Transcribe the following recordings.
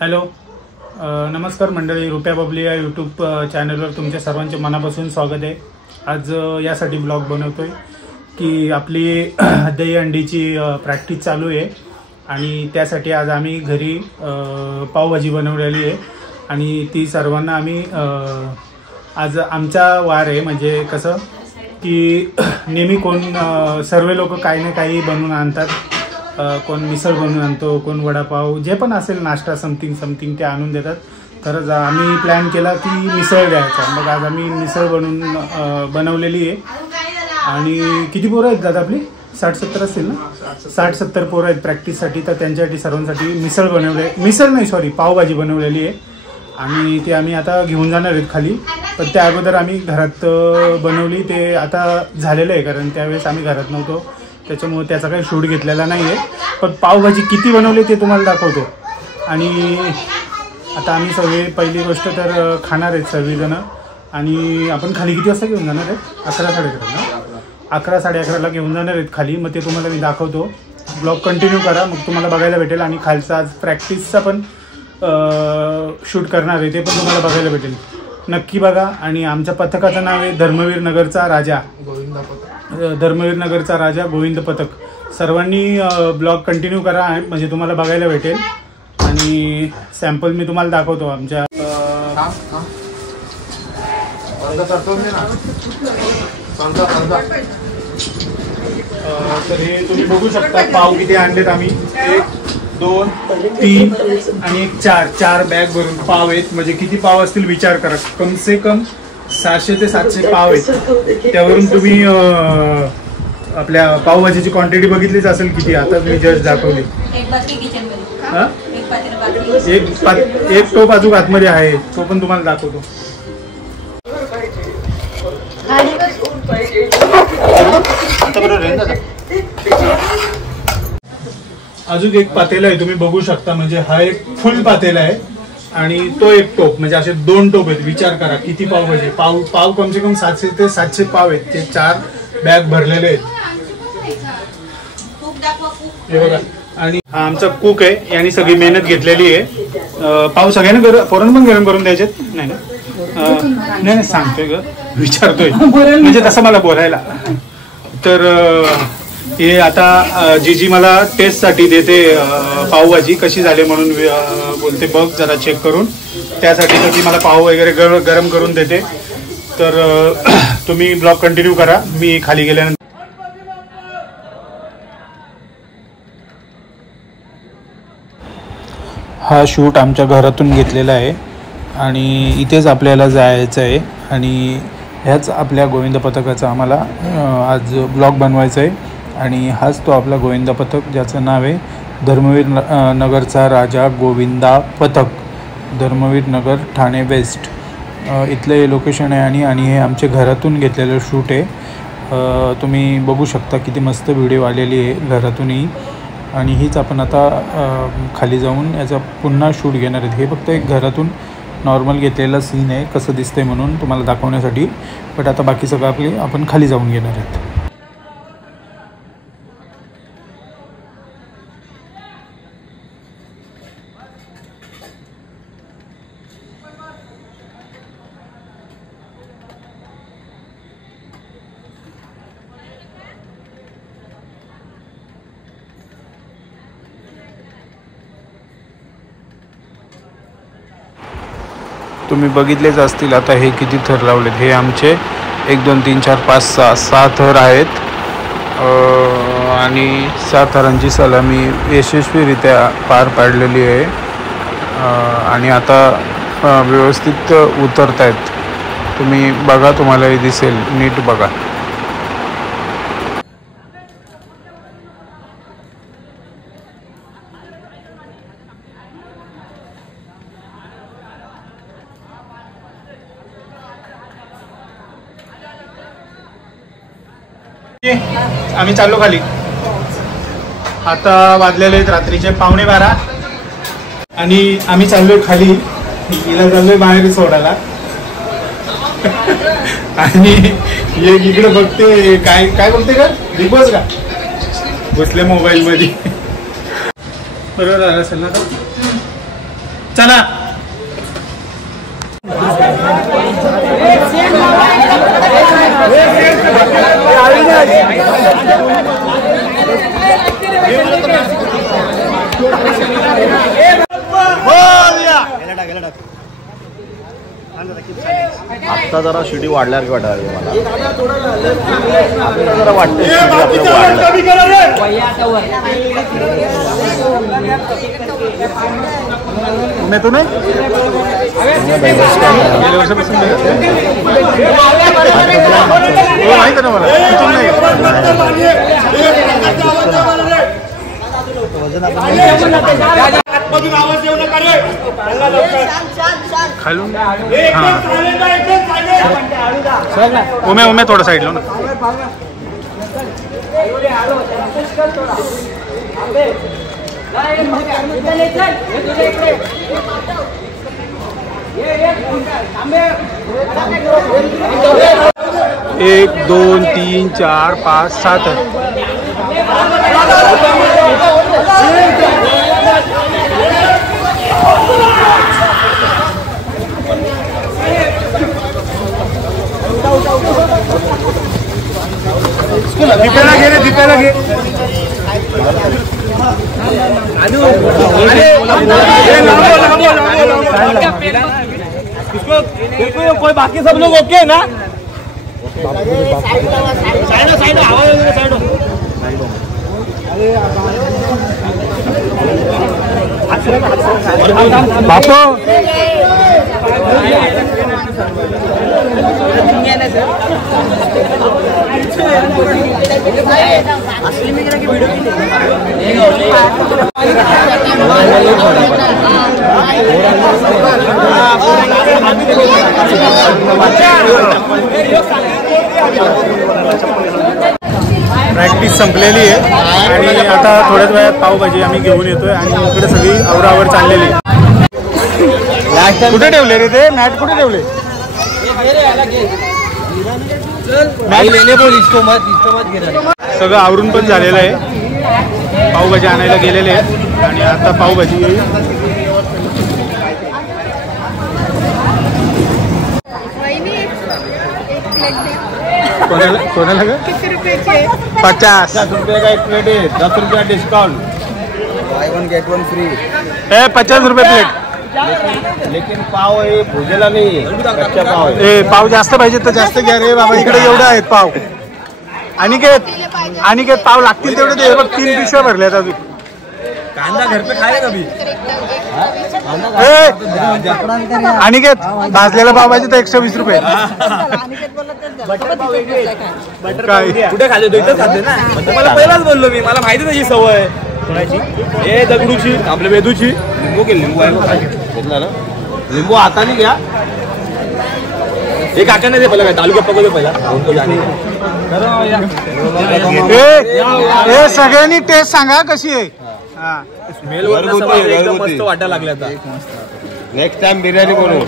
Hello, नमस्कार मंडळी. रुपया बबली या यूट्यूब चॅनलवर तुमच्या सर्वांचे मनापासून स्वागत आहे. आज यासाठी ब्लॉग बनवतोय की आपली दही अंडीची प्रॅक्टिस चालू आहे आणि त्यासाठी आज आम्ही घरी पावभाजी बनवलेली आहे आणि ती सर्वांना आम्ही आज आमचा वार आहे. म्हणजे कसं की नेहमी कोण सर्व लोक काही ना काही बनवून आणतात. कोण मिसळ बनवून आणतो, कोण वडापाव, जे पण असेल नाश्ता समथिंग ते आणून देतात. तर आम्ही प्लॅन केला की मिसळ द्यायचा. मग आज आम्ही मिसळ बनवलेली आहे. आणि किती पोरं आहेत दादा आपली? 60-70 असतील ना? 60-70 पोरं आहेत प्रॅक्टिससाठी. तर त्यांच्यासाठी सर्वांसाठी पावभाजी बनवलेली आहे आणि ते आम्ही आता घेऊन जाणार आहेत खाली. पण त्या अगोदर आम्ही घरात बनवली. ते आता झालेलं आहे कारण त्यावेळेस आम्ही घरात नव्हतो, त्याच्यामुळे त्याचा काही शूट घेतलेला नाही आहे. पण पावभाजी किती बनवली ते तुम्हाला दाखवतो. आणि आता आम्ही सगळे पहिली गोष्ट तर खाणार आहेत सर्वजण. आणि आपण खाली किती वाजता घेऊन जाणार आहेत? 11-11:30 घेऊन जाणार आहेत खाली. मग ते तुम्हाला मी दाखवतो. ब्लॉग कंटिन्यू करा, मग तुम्हाला बघायला भेटेल. आणि खालचा आज प्रॅक्टिसचा पण शूट करणार आहे, ते पण तुम्हाला बघायला भेटेल. नक्की बघा. आणि आमच्या पथकाचं नाव आहे धर्मवीर नगरचा राजा गोविंद पथक. सर्वांनी ब्लॉग कंटिन्यू करा म्हणजे तुम्हाला बघायला भेटेल. आणि सॅम्पल मी तुम्हाला दाखवतो आमच्या. तर हे तुम्ही बघू शकता पाव किती आणलेत आम्ही. 1, 2, 3 आणि 4 बॅग भरून पाव आहेत. म्हणजे किती पाव असतील विचार करा. कम से कम 600 ते 700 पाव आहेत. त्यावरून तुम्ही आपल्या पावभाजीची क्वांटिटी बघितलीच असेल किती. आता मी जस्ट दाखवली. एक टोप अजून आतमध्ये आहे, तो पण तुम्हाला दाखवतो. अजून एक पातेला आहे, तुम्ही बघू शकता. म्हणजे हा एक फुल पातेला आहे आणि तो एक टोप. म्हणजे असे 2 टोप आहेत. विचार करा किती पावभाजी. पाव कम से कम 700 ते 700 पाव आहेत. ते 4 बॅग भरलेले आहेत. हे बघा. आणि हा आमचा कुक आहे, यांनी सगळी मेहनत घेतलेली आहे. पाव सगळ्यांना पोरांना पण गरम करून द्यायचे नाही ना? नाही सांगतोय ग, विचारतोय म्हणजे तसं मला बोलायला. तर हे आता जीजी मला टेस्टसाठी देते पावभाजी कशी झाली म्हणून बोलते बघ जरा चेक करून. त्यासाठी तर ती मला पाव वगैरे गरम करून देते. तर तुम्ही ब्लॉग कंटिन्यू करा. मी खाली गेल्यानंतर हा शूट आमच्या घरातून घेतलेला आहे आणि इथेच आपल्याला जायचं आहे. आणि ह्याच आपल्या गोविंद पथकाचा आम्हाला आज ब्लॉग बनवायचा आहे. आणि हाच तो आपला गोविंद पथक ज्याचं नाव आहे धर्मवीर नगरचा राजा गोविंदा पथक, धर्मवीर नगर, ठाणे वेस्ट. इथलं हे लोकेशन आहे. आणि हे आमच्या घरातून घेतलेलं शूट आहे. तुम्ही बघू शकता किती मस्त व्हिडिओ आलेली आहे घरातूनही. आणि हीच आपण आता खाली जाऊन याचा पुन्हा शूट घेणार आहेत. हे फक्त एक घरातून नॉर्मल घेतलेला सीन आहे, कसं दिसतंय म्हणून तुम्हाला दाखवण्यासाठी. बट आता बाकी सगळं आपण खाली जाऊन घेणार आहेत. तुम्ही बघितलेच असतील आता हे किती थर लावलेत. हे आमचे 1, 2, 3, 4, 5, 6 थर आहेत. आणि 6 थरांची सलामी यशस्वीरित्या पार पाडलेली आहे. आणि आता व्यवस्थित उतरत आहेत. तुम्ही बघा, तुम्हालाही दिसेल. नीट बघा. आम्ही चाललो खाली. आता वाजलेले आहेत रात्रीचे 11:15 आणि आम्ही चाललोय खाली. हिला चाललोय बाहेर सोडायला. आणि इकडे बघते काय बोलते का, बिग बॉस का बसले मोबाईल मध्ये. बरोबर आला असेल ना. चला आता जरा शिडी वाढल्यासारखी वाटायला मला जरा वाटतं मैं तो नहीं गेल्या वर्षापासून माहित आहे ना मला तिथून नाही खालून उमे उमे थोडं साईड लो ना एक दोन तीन चार पाच सात दीपाला घे रे दीपाला घे कोई बाकी सब लोग ओके है ना बापू प्रॅक्टिस संपलेली आहे आणि आता थोड्याच वेळात पावभाजी आम्ही घेऊन येतोय आणि इकडे सगळी आवरावर चाललेली आहे. कुठे ठेवले रे ते मॅट कुठे ठेवले सगळं आवरून पण झालेलं आहे. पावभाजी आणायला गेलेले आहेत आणि आता पावभाजी येईल. कोणाला कोणाला का 50 रुपये का एक प्लेट है 10 रुपया discount by one get one free 50 रुपये प्लेट. लेकिन पाव हे भुजेला नाही कच्चा पाव आहे. पाव जास्त पाहिजे तर जास्त घ्या रे बाबा. इकडे एवढे आहेत पाव. अनिकेत पाव लागतील तेवढे दे बघ. 3 पिशव्या भरल्यात अजून. कांदा घर पे खाएगा कभी अनिकेत भाजलेला पाव पाहिजे तर 120 रुपये. काय कुठे खाल्ले तो इथंच खाते ना. मला पहिलाच बोललो मी. मला माहिती त्याची सवय हे दगडूची आपल्या वेदूची. लिंबू घे लिंबू आहे घेतला ना. लिंबू हाताने घ्या. एक काकाने दे पहिला काय तालुक्यात पकडे पहिला. सगळ्यांनी टेस्ट सांगा कशी आहे. स्मेल एकदम मस्त वाटायला लागले आता. नेक्स्ट टाइम बिर्याणी बनवू.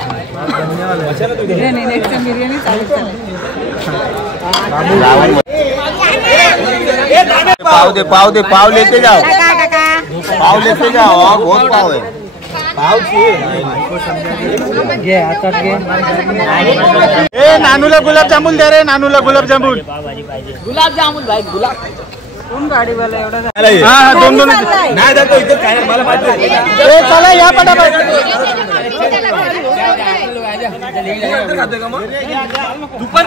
पाव दे पाव दे पाव लेते जाओ. पाव लेते जाओ. बहुत पाव है. पाव नानूला गुलाबजामुन द्या रे. नानूला गुलाबजामुन. गुलाबजामुन भाई गुलाब कोण गाडीवाला एवढा. हा दोन दोन नाही जातो इथे काय मला माहिती आहे. चला या पटापट. दुपार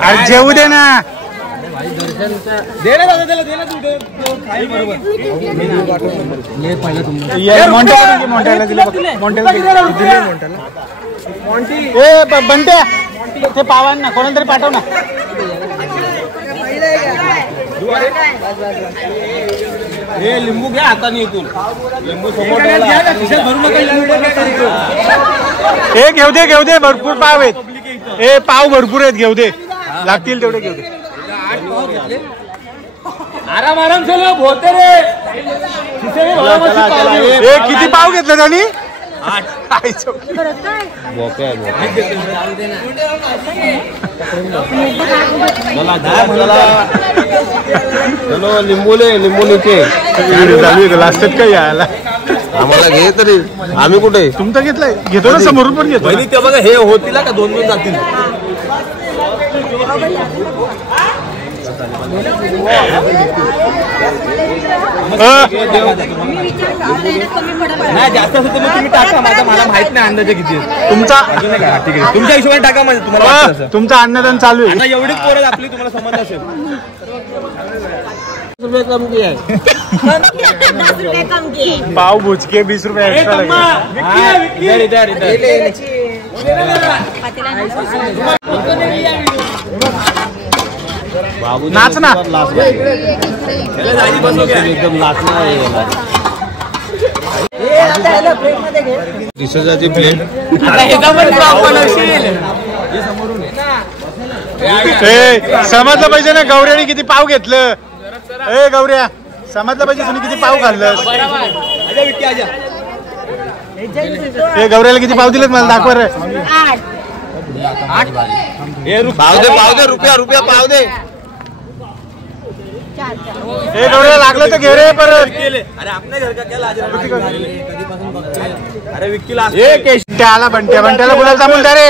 काय जेवू दे ना. दे ना दादा त्याला दे ना तू खाई बरोबर. मोंट्याला दिले बंट्या ते पावान ना कोणाला तरी पाठव ना. हे लिंबू घ्या हाताने इथून. लिंबू समोर हे घेऊ दे भरपूर पाव आहेत. हे पाव भरपूर आहेत घेऊ दे. लागतील तेवढे घेऊ दे. आराम चलो भोते रे. किती पाव घेतले त्यांनी. चलो लिंबू ते लास्टात काय यायला आम्हाला घे तरी आम्ही कुठे तुमचं घेतलंय घेतो ना समोरून पण घेतो ते बघा हे होतील का 2-2 जातील नाही जास्त असं मग तुम्ही टाका मला माहित नाही अंदाजे किती तुमचा ठीक आहे तुमच्या हिशोबाने टाका म्हणजे तुम्हाला तुमचं अन्नदान चालू आहे एवढीच पोरं आपली तुम्हाला समज असेल रुपये कम की आहे 10 रुपये कम की पाव भुजके 20 रुपये एक्स्ट्रा नाच ना एकदम नाचणार रिसर्चाची प्लेट समजलं पाहिजे ना गौऱ्याने किती पाव घेतलं ए गौऱ्या समजलं पाहिजे तुम्ही किती पाव खाल्लं हे गौऱ्याला किती पाव दिलेत मला दाखव रे 8 पाव दे रुपया पाव दे हे गौऱ्या लागलं तर घे रे परत अरे आपल्या घर का क्या लाज अरे विक्कीला त्याला बंट्याला बोलायला थांबून द्या रे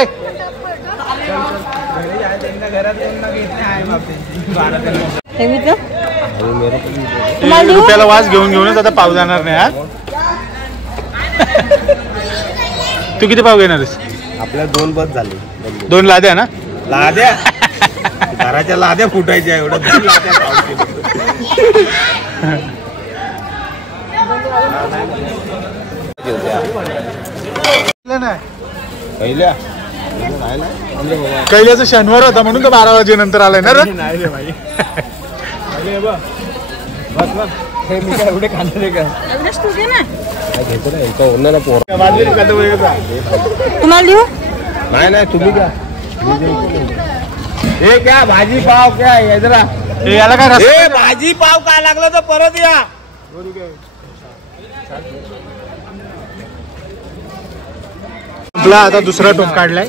रुपयाला वास घेऊनच आता पाव जाणार नाही हा तू किती पाव घेणारस आपल्या 2 बस झाले 2 लाद्या ना लाद्या घराच्या लाद्या फुटायच्या एवढं कैल्याचा शनिवार होता म्हणून तो 12 वाजेनंतर आलाय ना रे एवढे खाणार का घेतो ना तुम्हाला देऊ नाही तुम्ही क्या हे क्या भाजी पाव क्या जरा याला काय हे भाजी पाव काय लागलं तर परत या आपला आता दुसरा टोप काढलाय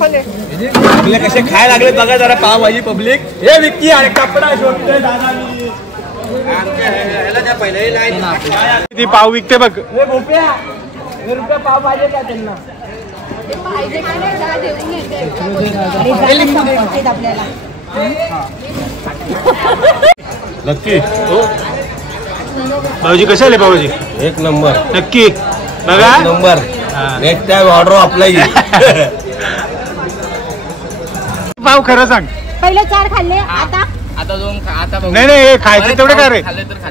आपले कसे खाय लागले बघा जरा पाव भाजी पब्लिक हे विक्की अरे कपडा शोधतोय दादा किती पाव विकते बघ पाव भाजी काय त्यांना नक्की भाऊजी कसे आले पावजी 1 नंबर नक्की बघा नंबर नेक्स्ट टाइम ऑर्डर आपला पाव खरं सांग पहिले 4 खाल्ले आता 2 नाही हे खायचे तेवढे का रे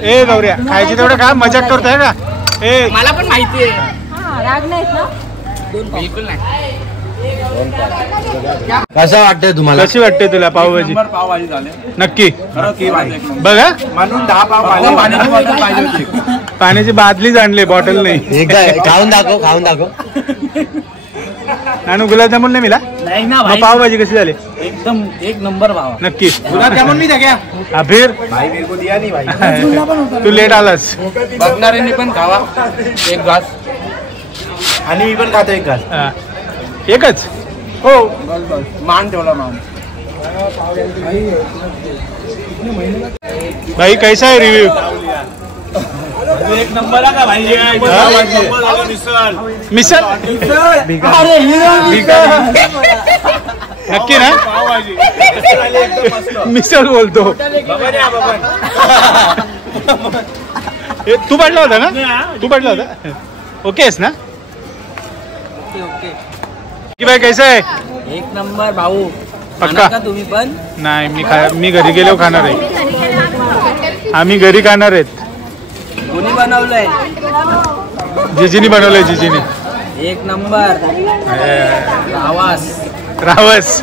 ए गौऱ्या खायचे तेवढे का मजाक करतोय का ए मला पण माहिती आहे राग नाहीत ना बिलकुल नाही कसं वाटतंय तुम्हाला कशी वाटते तुला पावभाजी पावभाजी झाले नक्की बघा म्हणून 10 पाव पाहिजे होती पाण्याची बादलीच आणली बॉटल नाही एकदा खाऊन दाखव नानू गुलाबजामुन नाही मिला नाही ना मग पावभाजी कशी झाली एकदम 1 नंबर भाव नक्की गुलाबजामुन नाही क्या फिर भाई मेरे को दिया नहीं भाई तू लेट आलास बघणाऱ्यांनी पण खावा 1 घास आणि मी पण खातो 1 घास हा. एकच हो मान ठेवला मान भाई कैसा है रिव्यू 1 नंबर का भाई मिसल नक्की ना मिसल बोलतो तू पडला होता ना ओकेस ना की भाई कैसा है 1 नंबर भाऊ पक्का का तुम्ही पण नाही मी घरी गेलो खाणार आहे आम्ही घरी खाणार आहेत कोणी बनवलंय जिजीनी बनवलंय जिजीनी 1 नंबर रावस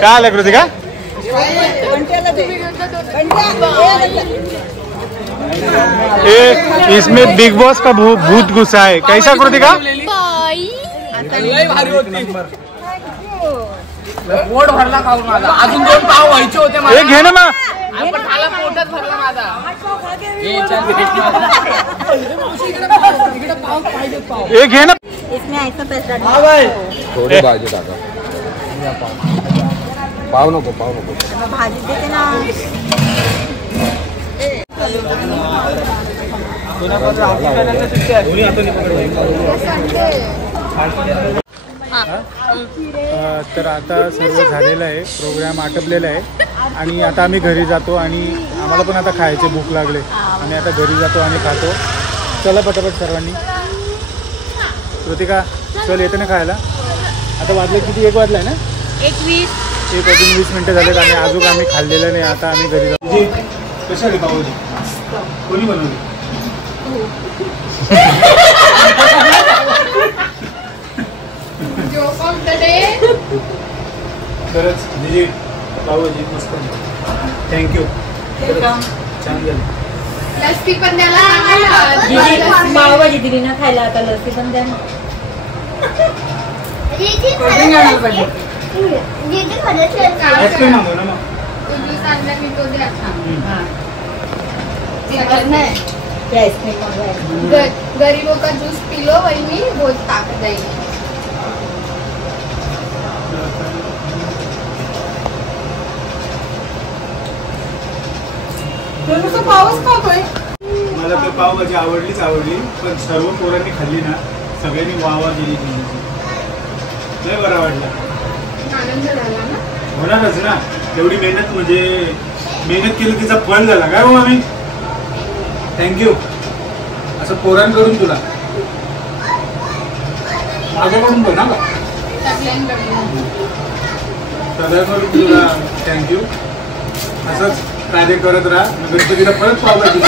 काय आलं कृतिका इसमें बिग बॉस का भूत घुसा है. कैसा कृतिका? लय भारी होती. पोट भरला खाऊन माझा. अजून 2 पाव व्हायचे होते मला. एक घे ना मग. आपण खाला पोटच भरला माझा. एक घे ना. इसमें ऐसा पैसा थोडे भाजी टाका. पाव नको भाजी देते ना. तर आता सर्व झालेलं आहे. प्रोग्राम आटपलेला आहे आणि आता आम्ही घरी जातो आणि आम्हाला पण आता खायचे भूक लागले. आम्ही आता घरी जातो आणि खातो. चला पटापट सर्वांनी. कृतिका चल येते ना खायला. आता वाजले किती? 1 वाजलाय ना. 1:20 मिनिटं झालेत आणि अजून आम्ही खाल्लेलं नाही. आता आम्ही घरी जातो. कशा रे पावभाजी कोणी बनवली? खरंच म्हणजे पावभाजी मस्त. थँक्यू. छान झाली. लस्सी पण द्यायला. पावभाजी दिली ना खायला. आता लस्सी पण द्या ना. आईस्क्रीम मागव ना मग. ज्यूस आणला मी तो द्या. गरीबों का जूस पी लो वही में बहुत ताकत आएगी. पाऊस खातोय. मला तर पावभाजी आवडली पण सर्व पोरांनी खाल्ली ना. सगळ्यांनी वावा दिली. लय बरा वाटला. आनंद झाला ना. होणारच ना. एवढी मेहनत केली तिचा फळ झाला काय हो. आम्ही थँक्यू. असं पोरांकडून तुला माझ्याकडून पण ना सगळ्यांकडून तुला थँक्यू. असंच कार्य करत राहा. गणपतीला परत पावभाजी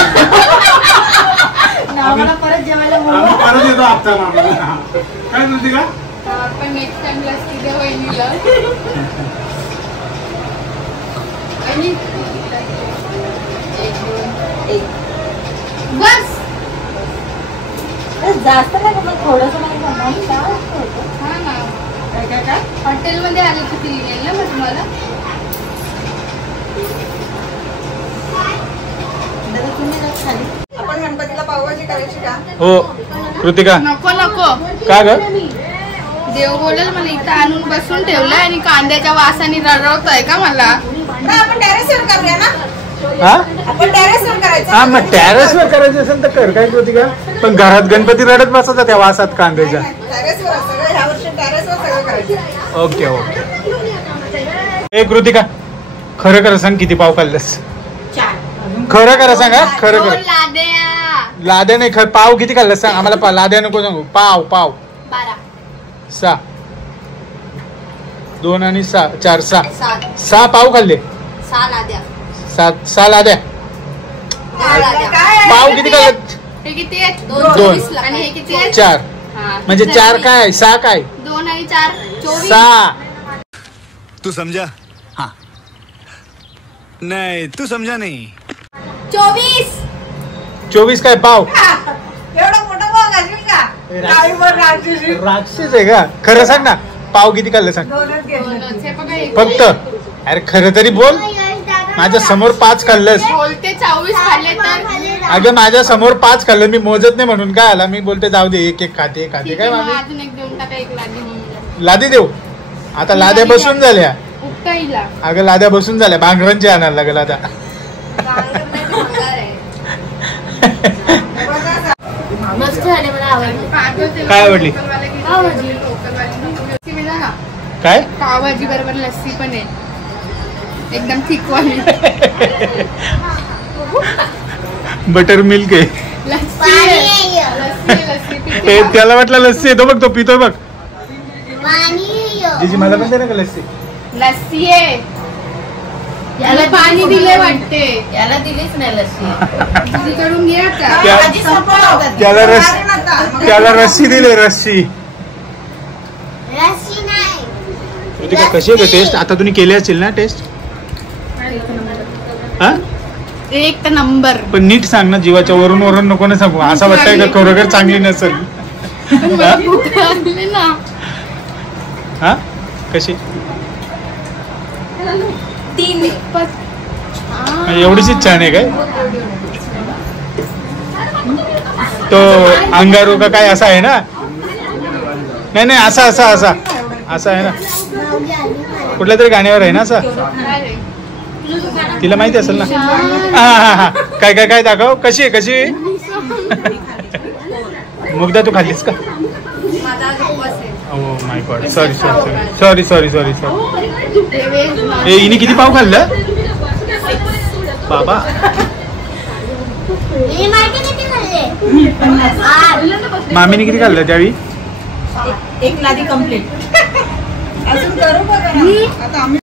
आम्हाला परत जेवायला आम्ही परत येतो आपल्या मामाला. काय म्हणते का? आपण नेक्स्ट टाइम लस्सी द्या वहिनीला. बस जास्त नाही का पण थोडंसं नाही. हा ना. काय हॉटेलमध्ये आलं तर ती येईल ना मग तुम्हाला. आपण गणपतीला पावभाजी करायची का? हो कृतिका. नको का ग? देव बोलेल मला इथं आणून बसून ठेवलंय आणि कांद्याच्या वासाने रडवतोय का मला. आपण टेरेसवर करूया ना. हा आपण टेरेसवर करायचं. हा मग टेरेसवर करायचं असेल तर कर. काय कृतिका? पण घरात गणपती रडत बसायचा त्या वासात कांद्याच्या. टेरेसवर सगळं ह्या वर्षी टेरेसवर सगळं करायचं. ओके. ए कृतिका खरं खरं सांग किती पाव खाल्लंस? 4. खरं खरं सांगा. खरं खरं. लाद्या नाही खरं. पाव किती खाल्लंस सांग आम्हाला. लाद्या नको सांगू. पाव 12 6 2 आणि 6 4 6 7 6 पाव खाल्ले. 6 लाद्या. 6 लाद्या. पाव किती खाल्ले? हे किती आहेत? 2 आणि हे किती आहेत? 4 म्हणजे 4 काय 6 काय? 2 आणि 4 24. 6. तू समझा? हाँ. नहीं तू समझा नहीं. 24 काय पाव? एवढं मोठं पाव घालशील का? काही पण राक्षसी. राक्षस आहे का? खरं सांग ना. पाव किती खाल्ले सांग 2च घेतलं. हे बघा हे फक्त. अरे खरं तरी बोल. माझ्या समोर 5 खाल्लंस. बोलते 24 खाल्ले तर. अगं माझ्या समोर 5 खाल्लं. मी मोजत नाही म्हणून काय आला. मी बोलते जाऊ दे. एक खाते ठीक काय आहे, मग मागे. अजून एक देऊन टाका. एक लादी म्हणून लादी देऊ. आता लाद्या बसून झाल्या. उगता येईल. अगं लाद्या बसून झाल्या. भांगरांची आणायला लागेल आता. मस्त झाले. मला आवडली. काय आवडली? पावभाजी. लस्सी मिळा ना. काय? पावभाजी बरोबर लस्सी पण आहे. एकदम थिकवाली. बटर मिल्क आहे. लस्सी आहे. लस्सी हे त्याला वाटलं लस्सी आहे. तो बघ तो पितोय बघ. जीजी मला पण दे ना का लस्सी. लस्सी आहे. याला पाणी दिले वाटते. याला दिलीच नाही लस्सी. तुझ्याकडून घे आता. भाजी संपवलं. त्याला रस्सी दिली. रस्सी. कशी आहे टेस्ट? आता तुम्ही केली असेल ना टेस्ट? हा एक तर नंबर. पण नीट सांग ना, जीवाच्या वरून वरून नको ना सांगू. असं वाटतंय का खरोखर चांगली नसेल? भूक लागली ना. हा कशी 3 एवढीच छान आहे काय? तो अंगारू का काय असा आहे ना? नाही नाही, असा असा असा असा आहे ना, कुठल्या तरी गाण्यावर आहे ना असा. तिला माहिती असेल ना. हा काय काय काय दाखव. कशी आहे कशी आहे? मुग्धा तू खाल्लीस का? Oh my God, sorry sorry sorry sorry sorry sorry. हिने किती पाव खाल्लं बाबा? मामीने किती खाल्लं त्यावेळी? एक लादी कंप्लीट. अजून करू बघा ना. आता आम्ही